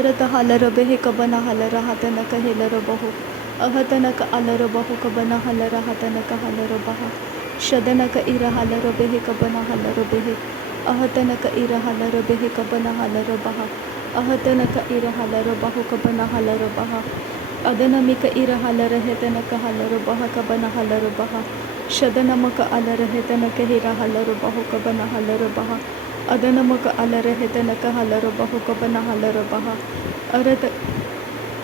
ಅರತ ಹಲರ ಬೆಹೆ ಕಬನ ಹಲರ ಹತನಕ ಹೆಲರ ಬಹು ಅಹತನಕ ಅಲರ ಬಹು ಕಬನ ಹಲರ ಹತನಕ ಹಲರ ಬಹ ಶದನಕ ಇರ ಹಲರ ಬೆಹೆ ಕಬನ ಹಲರ ಬೆಹೆ ಅಹತನಕ ಇರ ಹಲರ ಬೆಹೆ ಕಬನ ಹಲರ ಬಹ ಅಹತನಕ ಇರ ಹಲರ ಬಹು ಕಬನ ಹಲರ ಬಹ ಅದನಮಿಕ ಇರ ಹಲರ ಹೆತನಕ ಹಲರ ಬಹ ಕಬನ ಹಲರ ಬಹ ಶದನಮಕ ಅಲರ ಹೆತನಕ ಹಿರ ಹಲರ ಬಹು ಕಬನ ಹಲರ ಬಹ ಅದನಮಕ ಅಲರ ಹೆತನಕ ಹಲರ ಬಹು ಕಬನ ಹಲರ ಬಹ ಅರತ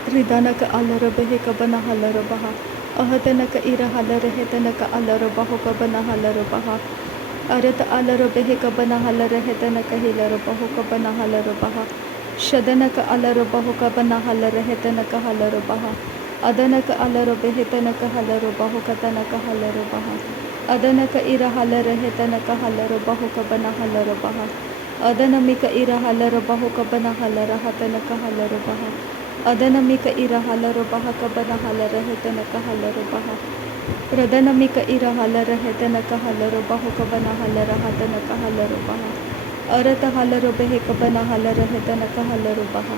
ರಿದನಕ ಅಲರ ಬೆಹೆ ಕಬನ ಹಲರ ಬಹ ಅಹತನಕ ಇರ ಹಲರ ಹೆತನಕ ಅಲರ ಬಹು ಕಬನ ಹಲರ ಬಹ ಅರತ ಅಲರ ಬೆಹೆ ಕಬನ ಹಲರ ಹೆತನಕ ಹಿಲರ ಬಹು ಕಬನ ಹಲರ ಬಹ ಶದನಕ ಅಲರ ಬಹು ಕಬನ ಹಲರ ಹೆತನಕ ಹಲರ ಬಹ ಅದನಕ ಅಲರ ಬೆಹೆತನಕ ಹಲರ ಬಹು ಕತನಕ ಹಲರ ಬಹ ಅದನಕ ಇರ ಹಲರ ಹೆತನಕ ಹಲರ ಬಹು ಕಬನ ಹಲರ ಬಹ ಅದನಮಿಕ ಇರ ಹಲರ ಬಹು ಕಬನ ಹಲರ ಹತನಕ ಹಲರ ಬಹ ಅದನಮಿಕ ಇರ ಹಲರ ಬಹ ಕಬನ ಹಲರ ಹೆತನಕ ಹಲರ ಬಹ ರದನಮಿಕ ಇರ ಹಲರ ಹೆತನಕ ಹಲರ ಬಹು ಕಬನ ಹಲರ ಹತನಕ ಹಲರ ಬಹ ಅರತ ಹಲರ ಬೆಹೆ ಕಬನ ಹಲರ ಹೆತನಕ ಹಲರ ಬಹ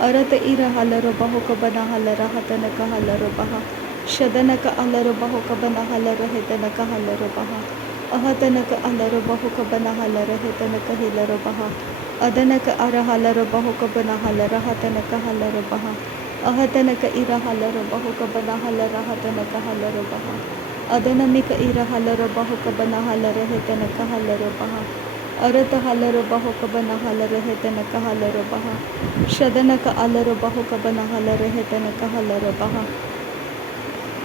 ಅರತ ಇರ ಹಲರ ಬಹು ಕಬನ ಹಲರ ಹತನಕ ಹಲರ ಬಹ ಶದನಕ ಅಲರ ಬಹು ಕಬನ ಹಲರ ಹೆತನಕ ಹಲರ ಬಹ ಅಹತನಕ ಅಲರ ಬಹು ಕಬನ ಹಲರ ಹೆತನಕ ಹಿಲರ ಬಹ ಅದನಕ ಅರ ಹಲರ ಬಹು ಕಬನ ಹಲರ ಹತನಕ ಹಲರ ಬಹ ಅಹತನಕ ಇರ ಹಲರ ಬಹು ಕಬನ ಹಲರ ಹತನಕ ಹಲರ ಬಹ ಅದನಮಿಕ ಇರ ಹಲರ ಬಹು ಕಬನ ಹಲರ ಹೆತನಕ ಹಲರ ಬಹ ಅರತ ಹಲರ ಬಹು ಕಬನ ಹಲರ ಹೆತನಕ ಹಲರ ಬಹ ಶದನಕ ಅಲರ ಬಹು ಕಬನ ಹಲರ ಹೆತನಕ ಹಲರ ಬಹ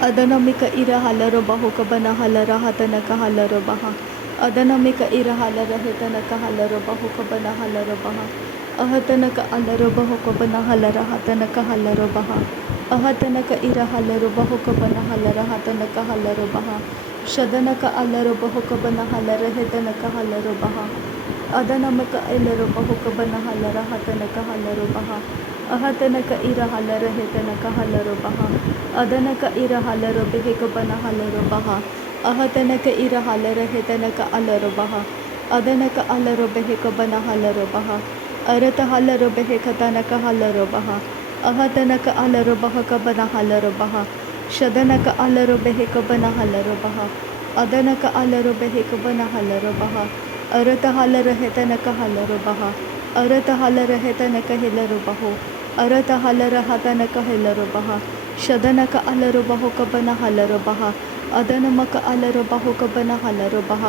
ಅದನಮಿಕ ಇರ ಹಲರ ಬಹು ಕಬನ ಹಲರ ಹತನಕ ಹಲರ ಬಹ ಅದನಮಿಕ ಇರ ಹಲರ ಹೆತನಕ ಹಲರ ಬಹು ಕಬನ ಹಲರ ಬಹ ಅಹತನಕ ಅಲರ ಬಹು ಕಬನ ಹಲರ ಹತನಕ ಹಲರ ಬಹ ಅಹತನಕ ಇರ ಹಲರ ಬಹು ಕಬನ ಹಲರ ಹತನಕ ಹಲರ ಬಹ ಶದನಕ ಅಲರ ಬಹು ಕಬನ ಹಲರ ಹೆತನಕ ಹಲರ ಬಹ ಅದನಮಕ ಇಲರ ಬಹು ಕಬನ ಹಲರ ಹತನಕ ಹಲರ ಬಹ ಅಹತನಕ ಇರ ಹಲರ ಹೆತನಕ ಹಲರ ಬಹ ಅದನಕ ಇರ ಹಲರ ಬೆಹೆ ಕಬನ ಹಲರ ಬಹ ಅಹತನಕ ಇರ ಹಲರ ಹೆತನಕ ಅಲರ ಬಹ ಅದನಕ ಅಲರ ಬೆಹೆ ಕಬನ ಹಲರ ಬಹ ಅರತ ಹಲರ ಬೆಹೆ ಕತನಕ ಹಲರ ಬಹ ಅಹತನಕ ಅಲರ ಬಹ ಕಬನ ಹಲರ ಬಹ ಶದನಕ ಅಲರ ಬೆಹೆ ಕಬನ ಹಲರ ಬಹ ಅದನಕ ಅಲರ ಬೆಹೆ ಕಬನ ಹಲರ ಬಹ ಅರತ ಹಲರ ಹೆತನಕ ಹಲರ ಬಹ ಅರತ ಹಲರ ಹೆತನಕ ಹಿಲರ ಬಹು ಅರತ ಹಲರ ಹತನಕ ಹಿಲರ ಬಹ ಶದನಕ ಅಲರ ಬಹು ಕಬನ ಹಲರ ಬಹ ಅದನಮಕ ಅಲರ ಬಹು ಕಬನ ಹಲರ ಬಹ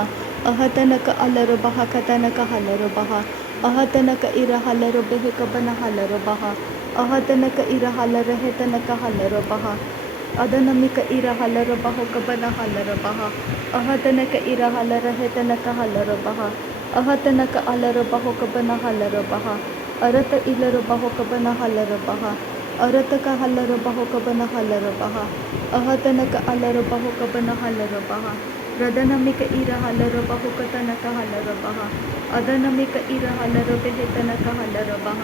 ಅಹತನಕ ಅಲರ ಬಹ ಕತನಕ ಹಲರ ಬಹ ಅಹತನಕ ಇರ ಹಲರ ಬೆಹೆ ಕಬನ ಹಲರ ಬಹ ಅಹತನಕ ಇರ ಹಲರ ಹೆತನಕ ಹಲರ ಬಹ ಅದನಮಿಕ ಇರ ಹಲರ ಬಹು ಕಬನ ಹಲರ ಬಹ ಅಹತನಕ ಇರ ಹಲರ ಹೆತನಕ ಹಲರ ಬಹ ಅಹತನಕ ಅಲರ ಬಹು ಕಬನ ಹಲರ ಬಹ ಅರತ ಇಲರ ಬಹು ಕಬನ ಹಲರ ಬಹ ಅರತಕ ಹಲರ ಬಹು ಕಬನ ಹಲರ ಬಹ ಅಹತನಕ ಅಲರ ಬಹು ಕಬನ ಹಲರ ಬಹ ರದನಮಿಕ ಇರ ಹಲರ ಬಹು ಕತನಕ ಹಲರ ಬಹ ಅದನಮಿಕ ಇರ ಹಲರ ಬೆಹೆತನಕ ಹಲರ ಬಹ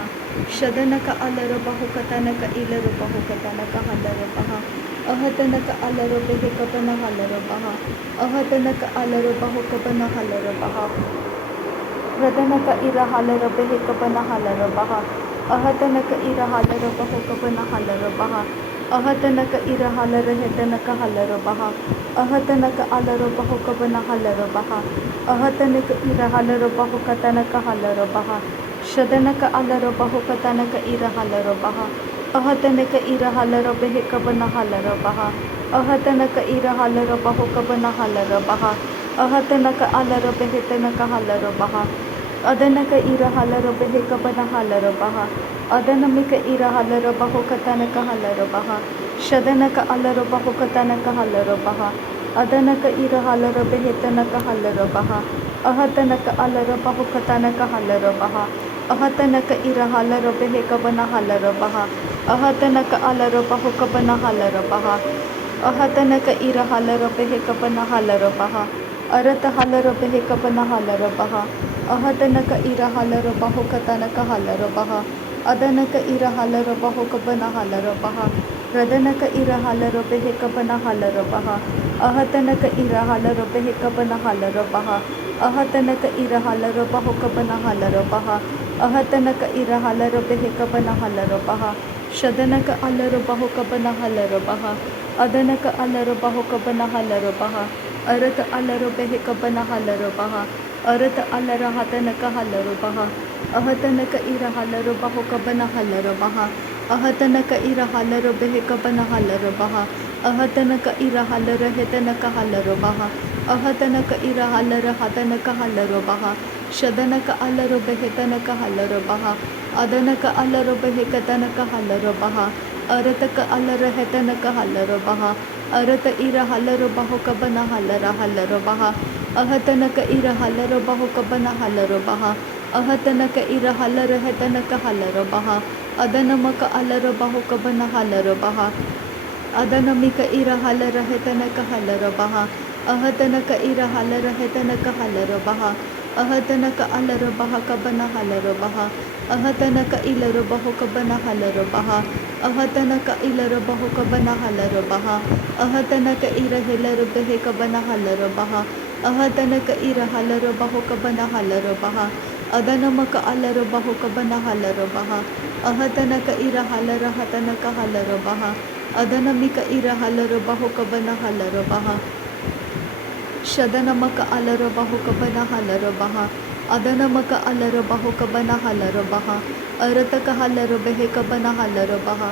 ಶದನಕ ಅಲರ ಬಹು ಕತನಕ ಇಲರ ಬಹು ಕತನಕ ಹಲರ ಬಹ ಅಹತನಕ ಅಲರ ಬೆಹೆ ಕಬನ ಹಲರ ಬಹ ಅಹತನಕ ಅಲರ ಬಹು ಕಬನ ಹಲರ ಬಹ ರದನಕ ಇರ ಹಲರ ಬೆಹೆ ಕಬನ ಹಲರ ಬಹ ಅಹತನಕ ಇರ ಹಲರ ಬಹು ಕಬನ ಹಲರ ಬಹ ಅಹತನಕ ಇರ ಹಲರ ಹೆತನಕ ಹಲರ ಬಹ ಅಹತನಕ ಅಲರ ಬಹು ಕಬನ ಹಲರ ಬಹ ಅಹತನಕ ಇರ ಹಲರ ಬಹು ಕತನಕ ಹಲರ ಬಹ ಶದನಕ ಅಲರ ಬಹು ಕತನಕ ಇರ ಹಲರ ಬಹ ಅಹತನಕ ಇರ ಹಲರ ಬೆಹೆ ಕಬನ ಹಲರ ಬಹ ಅಹತನಕ ಇರ ಹಲರ ಬಹು ಕಬನ ಹಲರ ಬಹ ಅಹತನಕ ಅಲರ ಬೆಹೆತನಕ ಹಲರ ಬಹ ಅದನಕ ಇರ ಹಲರ ಬೆಹೆ ಕಬನ ಹಲರ ಬಹ ಅದನಮಿಕ ಇರ ಹಲರ ಬಹು ಕತನಕ ಹಲರ ಬಹ ಶದನಕ ಅಲರ ಬಹು ಕತನಕ ಹಲರ ಬಹ ಅದನಕ ಇರ ಹಲರ ಬೆಹೆತನಕ ಹಲರ ಬಹ ಅಹತನಕ ಅಲರ ಬಹು ಕತನಕ ಹಲರ ಬಹ ಅಹತನಕ ಇರ ಹಲರ ಬೆಹೆ ಕಬನ ಹಲರ ಬಹ ಅಹತನಕ ಅಲರ ಬಹು ಕಬನ ಹಲರ ಬಹ ಅಹತನಕ ಇರ ಹಲರ ಬೆಹೆ ಕಬನ ಹಲರ ಬಹ ಅರತ ಹಲರ ಬೆಹೆ ಕಬನ ಹಲರ ಬಹ ಅಹತನಕ ಇರ ಹಲರ ಬಹು ಕತನಕ ಹಲರ ಬಹ ಅದನಕ ಇರ ಹಲರ ಬಹು ಕಬನ ಹಲರ ಬಹ ರದನಕ ಇರ ಹಲರ ಬೆಹೆ ಕಬನ ಹಲರ ಬಹ ಅಹತನಕ ಇರ ಹಲರ ಬೆಹೆ ಕಬನ ಹಲರ ಬಹ ಅಹತನಕ ಇರ ಹಲರ ಬಹು ಕಬನ ಹಲರ ಬಹ ಅಹತನಕ ಇರ ಹಲರು ಬೆಹೆ ಕಬನ ಹಲರು ಬಹ ಶದನಕ ಅಲ್ಲರು ಬಹು ಕಬನ ಹಲರು ಬಹ ಅದನಕ ಅಲ್ಲರು ಬಹು ಕಬನ ಹಲರು ಬಹ ಅರತ ಅಲ್ಲರು ಬೆಹೆ ಕಬನ ಹಲರು ಬಹ ಅರತ ಅಲ್ಲರ ಹತನಕ ಹಲರು ಬಹ ಅಹತನಕ ಇರ ಹಲರು ಬಹು ಕಬನ ಹಲರು ಬಹ ಅಹತನಕ ಇರ ಹಲರು ಬೆಹೆ ಕಬನ ಹಲರು ಬಹ ಅಹತನಕ ಇರ ಹಲರ ಹೆತನಕ ಹಲರು ಬಹ ಅಹತನಕ ಇರ ಹಲರ ಹತನಕ ಹಲರು ಬಹ ಶದನಕ ಅಲ್ಲರು ಬೆಹೆತನಕ ಹಲರು ಬಹ ಅದನಕ ಅಲ್ಲರು ಬೆಹೆಕತನಕ ಹಲರು ಬಹ ಅರತಕ ಅಲ್ಲರ ಹೆತನಕ ಹಲರು ಬಹ ಅರತ ಇರ ಹಲರು ಬಹು ಕಬನ ಹಲರ ಹಲರು ಬಹ ಅಹತನಕ ಇರ ಹಲರು ಬಹು ಕಬನ ಹಲರು ಬಹ ಅಹತನಕ ಇರ ಹಲರ ಹೆತನಕ ಹಲರು ಬಹ ಅದನಮಕ ಅಲ್ಲರು ಬಹು ಕಬನ ಹಲರು ಬಹ ಅದನಮಿಕ ಇರ ಹಲರ ಹೆತನಕ ಹಲರು ಬಹ ಅಹತನಕ ಇರ ಹಲರ ಹೆತನಕ ಹಲರು ಬಹ ಅಹತನಕ ಅಲ್ಲರು ಬಹ ಕಬನ ಹಲರು ಬಹ ಅಹತನಕ ಇಲರು ಬಹು ಕಬನ ಹಲರು ಬಹ ಅಹತನಕ ಇಲರು ಬಹು ಕಬನ ಹಲರು ಬಹ ಅಹತನಕ ಇರ ಹೆಲರು ಬೆಹೆ ಕಬನ ಹಲರು ಬಹ ಅಹತನಕ ಇರ ಹಲರು ಬಹು ಕಬನ ಹಲರು ಬಹ ಅದನಮಕ ಅಲ್ಲರು ಬಹು ಕಬನ ಹಲರು ಬಹ ಅಹತನಕ ಇರ ಹಲರ ಹತನಕ ಹಲರು ಬಹ ಅದನಮಿಕ ಇರ ಹಲರು ಬಹು ಕಬನ ಹಲರು ಬಹ ಶದನಮಕ ಅಲ್ಲರು ಬಹು ಕಬನ ಹಲರು ಬಹ ಅದನಮಕ ಅಲ್ಲರು ಬಹು ಕಬನ ಹಲರು ಬಹ ಅರತಕ ಹಲರು ಬೆಹೆ ಕಬನ ಹಲರು ಬಹ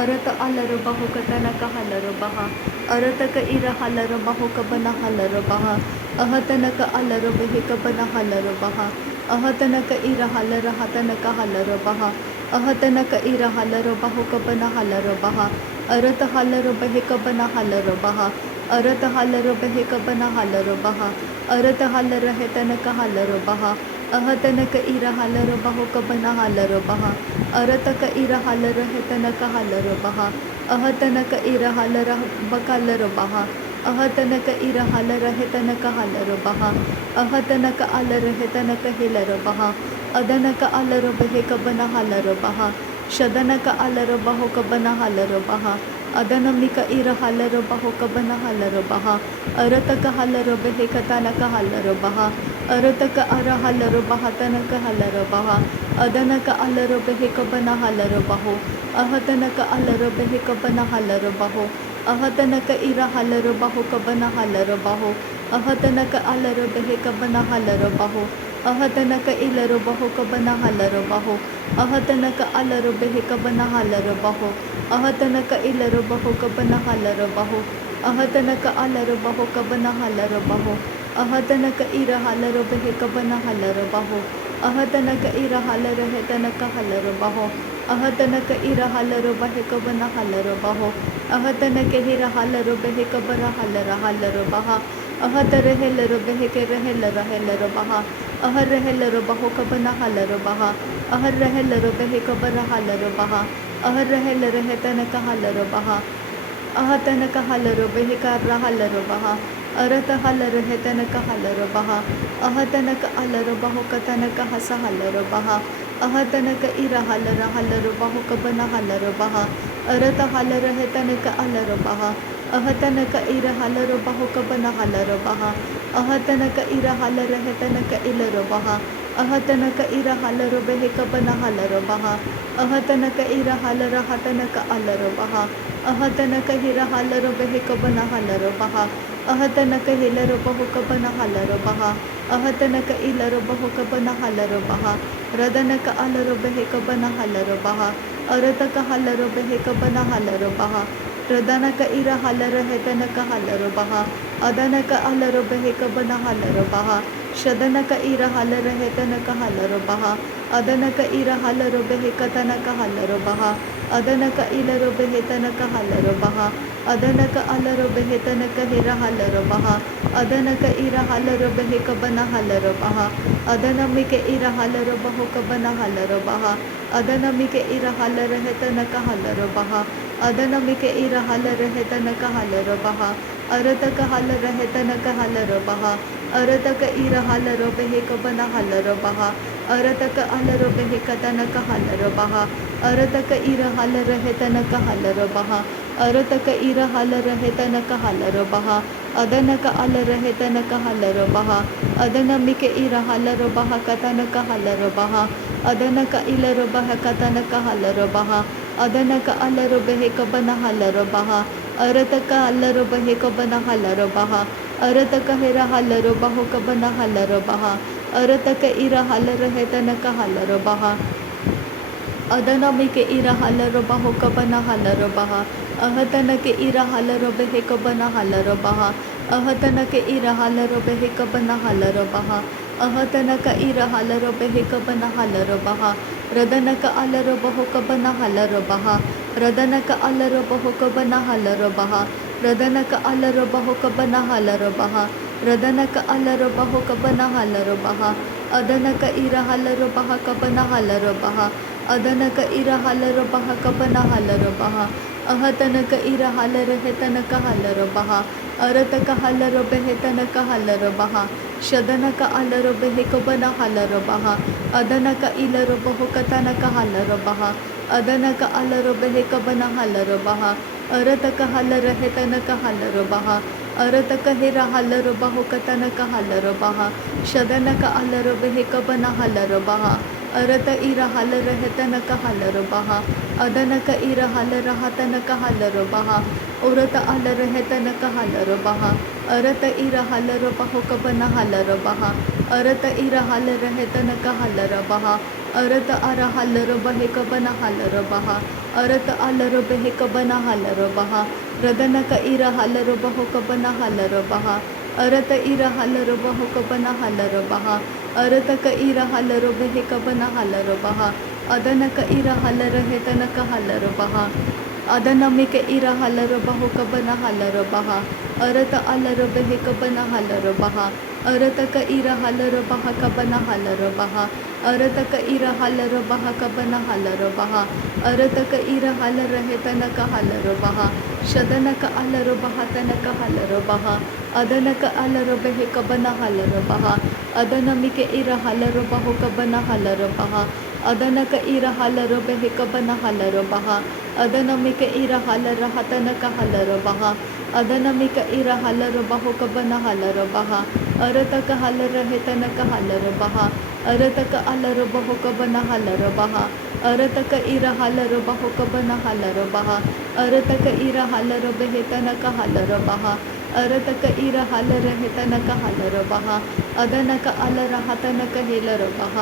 ಅರತ ಅಲ್ಲರು ಬಹು ಕತನಕ ಹಲರು ಬಹ ಅರತಕ ಇರ ಹಲರು ಬಹು ಕಬನ ಹಲರು ಬಹ ಅಹತನಕ ಅಲ್ಲರು ಬೆಹೆ ಕಬನ ಹಲರು ಬಹ ಅಹತನಕ ಇರ ಹಲರ ಹತನಕ ಹಲರು ಬಹ ಅಹತನಕ ಇರ ಹಲರು ಬಹು ಕಬನ ಹಲರು ಬಹ ಅರತ ಹಲರು ಬೆಹೆ ಕಬನ ಹಲರು ಬಹ ಅರತ ಹಲರು ಬೆಹೆ ಕಬನ ಹಲರು ಬಹ ಅರತ ಹಲರ ಹೆತನಕ ಹಲರು ಬಹ ಅಹತನಕ ಇರ ಹಲರು ಬಹು ಕಬನ ಹಲರು ಬಹ ಅರತಕ ಇರ ಹಲರ ಹೆತನಕ ಹಲರು ಬಹ ಅಹತನಕ ಇರ ಹಲರ ಬಕಲರು ಬಹ ಅಹತನಕ ಇರ ಹಲರ ಹೆತನಕ ಹಲರು ಬಹ ಅಹತನಕ ಅಲರ ಹೆತನಕ ಹಿಲರು ಬಹ ಅದನಕ ಅಲರು ಬೆಹೆ ಕಬನ ಹಲರು ಬಹ ಶದನಕ ಅಲರು ಬಹು ಕಬನ ಹಲರು ಬಹ ಅದನಮಿಕ ಇರ ಹಲರು ಬಹು ಕಬನ ಹಲರು ಬಹ ಅರತಕ ಹಲರು ಬೆಹೆ ಕತನಕ ಹಲರು ಬಹ ಅರತಕ ಅರ ಹಲರು ಬಹ ತನಕ ಹಲರು ಬಹ ಅದನಕ ಅಲರು ಬೆಹೆ ಕಬನ ಹಲರು ಬಹು ಅಹತನಕ ಅಲರು ಬೆಹೆ ಕಬನ ಹಲರು ಬಹು ಅಹತನಕ ಇರ ಹಲರು ಬಹು ಕಬನ ಹಲರು ಬಹು ಅಹತನಕ ಅಲರು ಬೆಹೆ ಕಬನ ಹಲರು ಬಹು ಅಹತನಕ ಇಲರು ಬಹು ಕಬನ ಹಲರು ಬಹು ಅಹತನಕ ಅಲರು ಬೆಹೆ ಕಬನ ಹಲರು ಬಹು ಅಹತನಕ ಇಲರು ಬಹು ಕಬನ ಹಲರು ಬಹು ಅಹತನಕ ಅಲರು ಬಹು ಕಬನ ಹಲರು ಬಹು ಅಹತನಕ ಇರ ಹಲರು ಬೆಹೆ ಕಬನ ಹಲರು ಬಹು ಅಹತನಕ ಇರ ಹಲರು ಹೆತನಕ ಹಲರು ಬಹು ಅಹತನಕ ಇರ ಹಲರು ಬೆಹೆ ಕಬನ ಹಲರು ಬಹು ಅಹತನಕ ಹಿರ ಹಲರು ಬೆಹೆ ಕಬರ ಹಲರ ಹಲರು ಬಹ ಅಹತರ ಹೆಲರು ಬೆಹೆ ಕೆರ ಹೆಲರ ಹೆಲರು ಬಹ ಅಹರ ಹೆಲರು ಬಹು ಕಬನ ಹಲರು ಬಹ ಅಹರ ಹೆಲರು ಬೆಹೆ ಕಬರ ಹಲರು ಬಹ ಅಹರ ಹೆಲರು ಹೆತನಕ ಹಲರು ಬಹ ಅಹತನಕ ಹಲರು ಬೆಹೆ ಕರ್ರ ಹಲರು ಬಹ ಅರತ ಹಲರು ಹೆತನಕ ಹಲರು ಬಹ ಅಹತನಕ ಅಲರು ಬಹು ಕತನಕ ಹಸ ಹಲರು ಬಹ ಅಹತನಕ ಇರ ಹಲರ ಹಲರು ಬಹು ಕಬನ ಹಲರು ಬಹ ಅರತ ಹಲರ ಹೆತನಕ ಅಲರು ಬಹ ಅಹತನಕ ಇರ ಹಲರು ಬಹು ಕಬನ ಹಲರು ಬಹ ಅಹತನಕ ಇರ ಹಲರ ಹೆತನಕ ಇಲರು ಬಹ ಅಹತನಕ ಇರ ಹಲರು ಬೆಹೆ ಕಬನ ಹಲರು ಬಹ ಅಹತನಕ ಇರ ಹಲರ ಹತನಕ ಅಲರು ಬಹ ಅಹತನಕ ಹಿರ ಹಲರು ಬೆಹೆ ಕಬನ ಹಲರು ಬಹ ಅಹತನಕ ಹಿಲರು ಬಹು ಕಬನ ಹಲರು ಬಹ ಅಹತನಕ ಇಲರು ಬಹು ಕಬನ ಹಲರು ಬಹ ರದನಕ ಅಲರು ಬೆಹೆ ಕಬನ ಹಲರು ಬಹ ಅರತಕ ಹಲರು ಬೆಹೆ ಕಬನ ಹಲರು ಬಹ ರದನಕ ಇರ ಹಲರ ಹೆತನಕ ಹಲರು ಬಹ ಅದನಕ ಅಲರು ಬೆಹೆ ಕಬನ ಹಲರು ಬಹ ಶದನಕ ಇರ ಹಲರ ಹೆತನಕ ಹಲರು ಬಹ ಅದನಕ ಇರ ಹಲರು ಬೆಹೆ ಕತನಕ ಹಲರು ಬಹ ಅದನಕ ಇಲರು ಬೆಹೆ ತನಕ ಹಲರು ಬಹ ಅದನಕ ಅಲರು ಬೆಹೆ ತನಕ ಹಿರ ಹಲರು ಬಹ ಅದನಕ ಇರ ಹಲರು ಬೆಹೆ ಕಬನ ಹಲರು ಬಹ ಅದನಮಿಕೆ ಇರ ಹಲರು ಬಹು ಕಬನ ಹಲರು ಬಹ ಅದನಮಿಕೆ ಇರ ಹಲರ ಹೆತನಕ ಹಲರು ಬಹ ಅದನಮಿಕೆ ಇರ ಹಲರ ಹೆತನಕ ಹಲರು ಬಹ ಅರತಕ ಹಲರ ಹೆತನಕ ಹಲರು ಬಹ ಅರತಕ ಇರ ಹಲರು ಬೆಹೆ ಕಬನ ಹಲರು ಬಹ ಅರತಕ ಅಲರು ಬೆಹೆ ಕತನಕ ಹಲರು ಬಹ ಅರತಕ ಇರ ಹಲರ ಹೆತನಕ ಹಲರು ಬಹ ಅರತಕ ಇರ ಹಲರ ಹೆತನಕ ಹಲರು ಬಹ ಅದನಕ ಅಲರ ಹೆತನಕ ಹಲರು ಬಹ ಅದನಮಿಕೆ ಇರ ಹಲರು ಬಹ ಕತನಕ ಹಲರು ಬಹ ಅದನಕ ಇಲರು ಬಹ ಕತನಕ ಹಲರು ಬಹ ಅದನಕ ಅಲರು ಬೆಹೆ ಕಬನ ಹಲರು ಬಹ ಅರತಕ ಅಲ್ಲರು ಬಹೆ ಕಬನ ಹಲರು ಬಹ ಅರತಕ ಹೆರ ಹಲರು ಬಹು ಕಬನ ಹಲರು ಬಹ ಅರತಕ ಇರ ಹಲರು ಹೆತನಕ ಹಲರು ಬಹ ಅದನಮಿಕೆ ಇರ ಹಲರು ಬಹು ಕಬನ ಹಲರು ಬಹ ಅಹತನಕೆ ಇರ ಹಲರು ಬೆಹೆ ಕಬನ ಹಲರು ಬಹ ಅಹತನಕೆ ಇರ ಹಲರು ಬೆಹೆ ಕಬನ ಹಲರು ಬಹ ಅಹತನಕ ಇರ ಹಲರು ಬೆಹೆ ಕಬನ ಹಲರು ಬಹ ರದನಕ ಅಲರು ಬಹು ಕಬನ ಹಲರು ಬಹ ರದನಕ ಅಲರು ಬಹು ಕಬನ ಹಲರು ಬಹ ರದನಕ ಅಲರು ಬಹು ಕಬನ ಹಲರು ಬಹ ರದನಕ ಅಲರು ಬಹು ಕಬನ ಹಲರು ಬಹ ಅದನಕ ಇರ ಹಲರು ಬಹ ಕಬನ ಹಲರು ಬಹ ಅದನಕ ಇರ ಹಲರು ಬಹ ಕಬನ ಹಲರು ಬಹ ಅಹತನಕ ಇರ ಹಲರು ಹೆತನಕ ಹಲರು ಬಹ ಅರತಕ ಹಲರು ಬೆಹೆತನಕ ಹಲರು ಬಹ ಶದನಕ ಅಲರು ಬೆಹೆ ಕಬನ ಹಲರು ಬಹ ಅದನಕ ಇಲರು ಬಹು ಕತನಕ ಹಲರು ಬಹ ಅದನಕ ಅಲರು ಬೆಹೆ ಕಬನ ಹಲರು ಬಹ ಅರತಕ ಹಲರು ಹೆತನಕ ಹಲರು ಬಹ ಅರತಕ ಹಿರ ಹಲರು ಬಹು ಕತನಕ ಹಲರು ಬಹ ಶದನಕ ಅಲರು ಬೆಹೆ ಕಬನ ಹಲರು ಬಹ ಅರತ ಇರ ಹಲರು ಹೆತನಕ ಹಲರು ಬಹ ಅದನಕ ಇರ ಹಲರ ಹತನಕ ಹಲರು ಬಹ ಉರತ ಅಲರು ಹೆತನಕ ಹಲರು ಬಹ ಅರತ ಇರ ಹಲರು ಬಹು ಕಬನ ಹಲರು ಬಹ ಅರತ ಇರ ಹಲರ ಹೆತನಕ ಹಲರು ಬಹ ಅರತ ಅರ ಹಲರು ಬಹೆ ಕಬನ ಹಲರು ಬಹ ಅರತ ಅಲರು ಬೆಹೆ ಕಬನ ಹಲರು ಬಹ ರದನಕ ಇರ ಹಲರು ಬಹು ಕಬನ ಹಲರು ಬಹ ಅರತ ಇರ ಹಲರು ಬಹು ಕಬನ ಹಲರು ಬಹ ಅರತಕ ಇರ ಹಲರು ಬೆಹೆ ಕಬನ ಹಲರು ಬಹ ಅದನಕ ಇರ ಹಲರ ಹೆತನಕ ಹಲರು ಬಹ ಅದನಮಿಕೆ ಇರ ಹಲರು ಬಹು ಕಬನ ಹಲರು ಬಹ ಅರತ ಅಲರು ಬೆಹೆ ಕಬನ ಹಲರು ಬಹ ಅರತಕ ಇರ ಹಲರು ಬಹ ಕಬನ ಹಲರು ಬಹ ಅರತಕ ಇರ ಹಲರು ಬಹ ಕಬನ ಹಲರು ಬಹ ಅರತಕ ಇರ ಹಲರ ಹೆತನಕ ಹಲರು ಬಹ ಶದನಕ ಅಲರು ಬಹ ತನಕ ಹಲರು ಬಹ ಅದನಕ ಅಲರು ಬೆಹೆ ಕಬನ ಹಲರು ಬಹ ಅದನಮಿಕೆ ಇರ ಹಲರು ಬಹು ಕಬನ ಹಲರು ಬಹ ಅದನಕ ಇರ ಹಲರು ಬೆಹೆ ಕಬನ ಹಲರು ಬಹ ಅದನಮಿಕೆ ಇರ ಹಲರ ಹತನಕ ಹಲರು ಬಹ ಅದನಮಿಕ ಇರ ಹಲರು ಬಹು ಕಬನ ಹಲರು ಬಹ ಅರತಕ ಹಲರ ಹೆತನಕ ಹಲರು ಬಹ ಅರತಕ ಅಲರು ಬಹು ಕಬನ ಹಲರು ಬಹ ಅರತಕ ಇರ ಹಲರು ಬಹು ಕಬನ ಹಲರು ಬಹ ಅರತಕ ಇರ ಹಲರು ಬೆಹೆತನಕ ಹಲರು ಬಹ ಅರತಕ ಇರ ಹಲರ ಹೆತನಕ ಹಲರು ಬಹ ಅದನಕ ಅಲರ ಹತನಕ ಹೇಲರು ಬಹ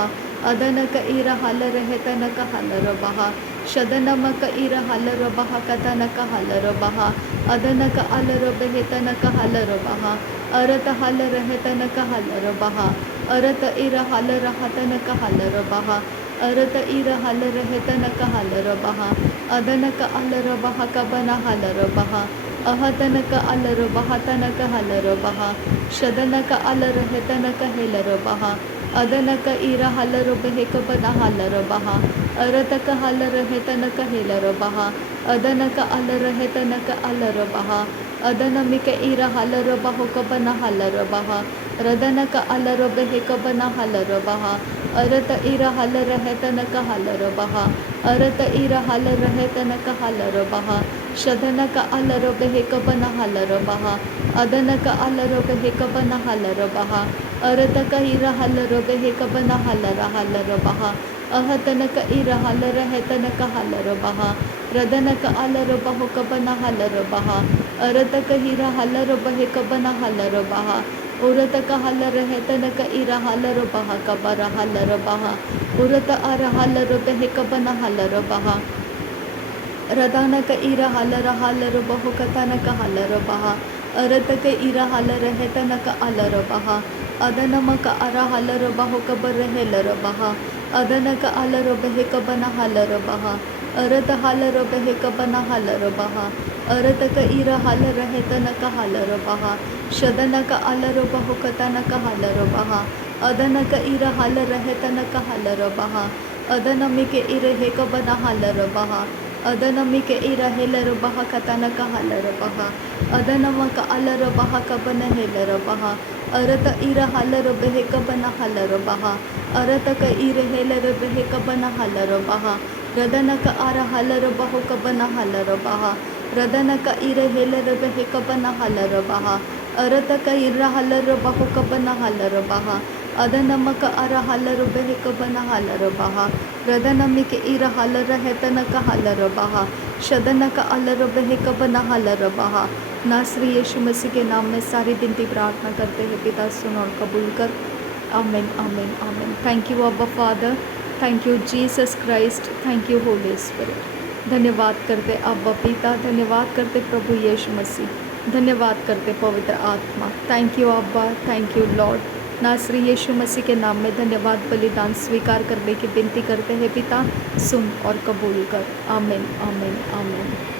ಅದನಕ ಇರ ಹಲರ ಹೆತನಕ ಹಲರು ಬಹ ಶದನಮಕ ಇರ ಹಲರು ಬಹ ಕತನಕ ಹಲರು ಬಹ ಅದನಕ ಅಲರು ಬೆಹೆತನಕ ಹಲರು ಬಹ ಅರತ ಹಲರ ಹೆತನಕ ಹಲರು ಬಹ ಅರತ ಇರ ಹಲರ ಹತನಕ ಹಲರು ಬಹ ಅರತ ಇರ ಹಲರ ಹೆತನಕ ಹಲರು ಬಹ ಅದನಕ ಅಲರು ಬಹ ಕಬನ ಹಲರು ಬಹ ಅಹತನಕ ಅಲರು ಬಹ ತನಕ ಹಲರು ಬಹ ಶದನಕ ಅಲರು ಹೆತನಕ ಹೇಲರು ಬಹ ಅದನಕ ಇರ ಹಲರು ಬೆಹೆ ಕಬನ ಹಲರು ಬಹ ಅರತಕ ಹಲರ ಹೆತನಕ ಹೇಲರು ಬಹ ಅದನಕ ಅಲರ ಹೆತನಕ ಅಲರು ಬಹ ಅದನಮಿಕೆ ಇರ ಹಲರು ಬಹು ಕಬನ ಹಲರು ಬಹ ರದನಕ ಅಲರು ಬೆಹೆ ಕಬನ ಹಲರು ಬಹ ಅರತ ಇರ ಹಲರ ಹೆತನಕ ಹಲರು ಬಹ ಅರತ ಇರ ಹಲರ ಹೆತನಕ ಹಲರು ಬಹ ಶದನಕ ಅಲರು ಬೆಹೆ ಕಬನ ಹಲರು ಬಹ ಅದನಕ ಅಲರು ಬೆಹೆ ಕಬನ ಹಲರು ಬಹ ಅರತಕ ಇರ ಹಲರು ಬೆಹೆ ಕಬನ ಹಲರ ಹಲರು ಬಹ ಅಹತನಕ ಇರ ಹಲರ ಹೆತನಕ ಹಲರು ಬಹ ರದನಕ ಅಲರು ಬಹು ಕಬನ ಹಲರು ಬಹ ಅರತಕ ಹಿರ ಹಲರು ಬಹೆ ಕಬನ ಹಲರು ಬಹ ಉರತಕ ಹಲರ ಹೆತನಕ ಇರ ಹಲರು ಬಹ ಕಬರ ಹಲರು ಬಹ ಉರತ ಅರ ಹಲರು ಬೆಹೆ ಕಬನ ಹಲರು ಬಹ ರದನಕ ಇರ ಹಲರ ಹಲರು ಬಹು ಕತನಕ ಹಲರು ಬಹ ಅರತಕ ಇರ ಹಲರ ಹೆತನಕ ಅಲರು ಬಹ ಅದನಮಕ ಅರ ಹಲರು ಬಹು ಕಬರ ಹೆಲರು ಬಹ ಅದನಕ ಅಲರು ಬೆಹೆ ಕಬನ ಹಲರು ಬಹ ಅರತ ಹಲರು ಬೆಹೆ ಕಬನ ಹಲರು ಬಹ ಅರತಕ ಇರ ಹಲರ ಹೆತನಕ ಹಲರು ಬಹ ಶದನಕ ಅಲರು ಬಹು ಕತನಕ ಹಲರು ಬಹ ಅದನಕ ಇರ ಹಲರ ಹೆತನಕ ಹಲರು ಬಹ ಅದನಮಿಕೆ ಇರ ಹೆಕಬನ ಹಲರು ಬಹ ಅದನಮಿಕೆ ಇರ ಹೆಲರು ಬಹ ಕತನಕ ಹಲರು ಬಹ ಅದನಮಕ ಅಲರು ಬಹ ಕಬನ ಹೆಲರು ಬಹ ಅರತ ಇರ ಹಲರು ಬೆಹೆ ಕಬನ ಹಲರು ಬಹ ಅರತಕ ಇರ ಹೆಲರು ಬೆಹೆ ಕಬನ ಹಲರು ಬಹ ರದನಕ ಅರ ಹಲರು ಬಹು ಕಬನ ಹಲರು ಬಹ ರದನಕ ಇರ ಹೆಲರು ಬೆಹೆ ಕಬನ ಹಲರು ಬಹ ಅರತಕ ಇರ ಹಲರು ಬಹು ಕಬನ ಹಲರು ಬಹ अदनमक अरहलर बेहक बनहलर बहा रदनमिक इरहलर रहतनक हलर बहा शदनक अलर बेहक बनहलर बहा। नासरी यीशु मसीह के नाम में सारी विनती प्रार्थना करते हैं पिता, सुन और कबूल कर। आमीन आमीन आमीन। थैंक यू अब्बा father, thank you Jesus Christ, thank you Holi स्पिरिट। धन्यवाद करते अब्बा पिता, धन्यवाद करते प्रभु यीशु मसीह, धन्यवाद करते पवित्र आत्मा। थैंक यू अब्बा, थैंक यू लॉर्ड। नासरी यीशु मसीह के नाम में धन्यवाद बलिदान स्वीकार करने की विनती करते हैं पिता, सुन और कबूल कर। आमीन आमीन आमीन।